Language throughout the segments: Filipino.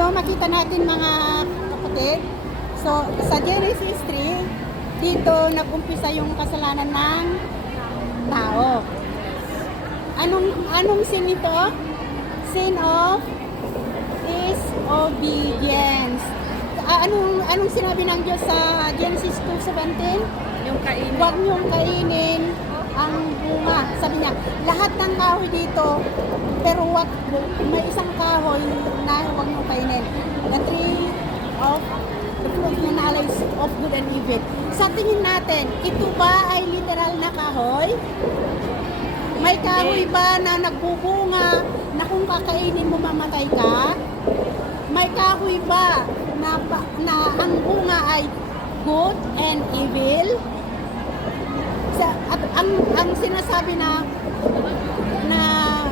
So makita natin mga kapatid. So sa Genesis 3, dito nag-umpisa yung kasalanan ng tao. Anong sin ito? Sin of disobedience. Anong sinabi ng Diyos sa Genesis 2:17? Yung kainin. Huwag niyong kainin ang bunga. Sabi niya, lahat ng kahoy dito, pero may isang kahoy na huwag niyong kainin. The tree of the fruit of the knowledge of good and evil. Sa tingin natin, ito ba ay literal na kahoy? May kahoy ba na nagbubunga na kung kakainin mo mamatay ka? May kahoy ba na ang bunga ay good and evil? At ang sinasabi na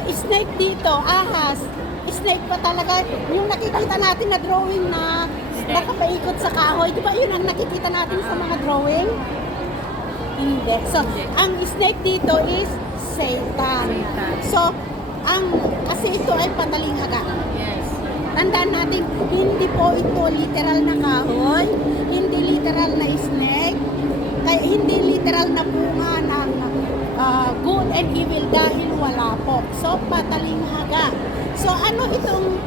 snake dito, ahas, snake pa talaga, yung nakikita natin na drawing na nakapaikot sa kahoy, di ba yun ang nakikita natin sa mga drawing? Hindi. So, ang snake dito is Satan. So, kasi ito ay patalinhaga. Yes. Tandaan natin, hindi po ito literal na kahoy, hindi literal na snake, hindi literal na bunga ng good and evil dahil wala po. So, patalinghaga. So, ano itong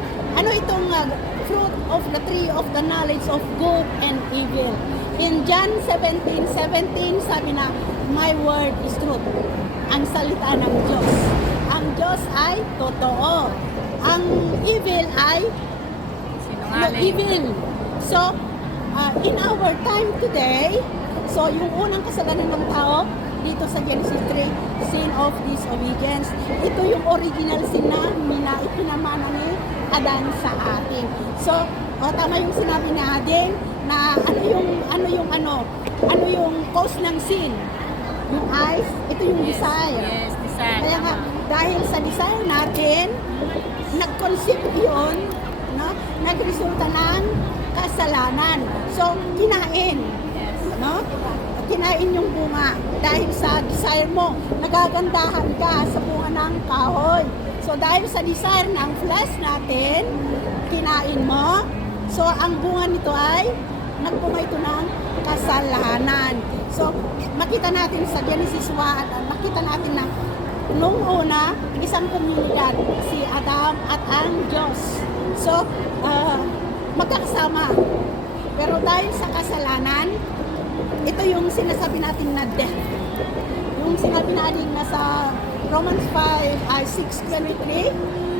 fruit of the tree of the knowledge of good and evil? In John 17:17, sabi na, my word is truth. Ang salita ng Diyos. Ang Diyos ay totoo. Ang evil ay evil. So, in our time today, so yung unang kasalanan ng tao, dito sa Genesis 3, sin of disobedience. Ito yung original sin na ipinamana ni Adan sa atin. So, tama yung sinabi ni Adan na ano yung cause ng sin? Yung eyes, ito yung desire. Yes, desire. Kaya nga, dahil sa desire natin, nag-conceive yun, no? Nagresulta ng kasalanan. So, kinain. Yes. No? Kinain yung bunga dahil sa desire mo, nagagandahan ka sa bunga ng kahoy. So dahil sa desire ng flesh natin, kinain mo. So ang bunga nito ay nagbunga ito ng kasalanan. So makita natin sa Genesis 1, makita natin na nung una, isang komunidad, si Adam at ang Diyos. So magkakasama. Pero dahil sa kasalanan, ito yung sinasabi natin na death. Yung sinabi natin na sa Romans 6:23,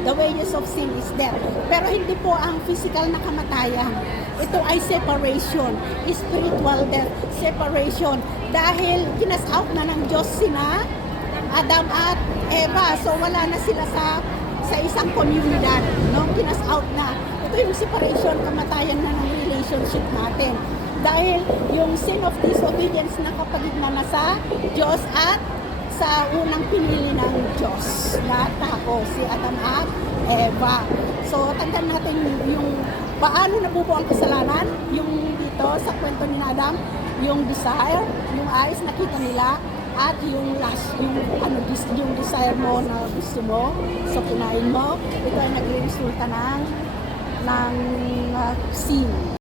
the wages of sin is death. Pero hindi po ang physical na kamatayan. Ito ay separation, spiritual death, separation. Dahil kinas out na ng Diyos sina Adam at Eva. So wala na sila sa isang komunidad. No? Kinas out na. Ito yung separation, kamatayan na ng relationship natin. Dahil yung sin of disobedience na kapagitna na sa Diyos at sa unang pinili ng Diyos na tao, si Adam at Eva. So, tandaan natin yung paano nabubuo ang kasalanan, yung dito sa kwento ni Adam, yung desire, yung eyes, nakita nila, at yung lust, yung desire mo na gusto mo, so kinain mo, ito ay nagre-resulta ng sin.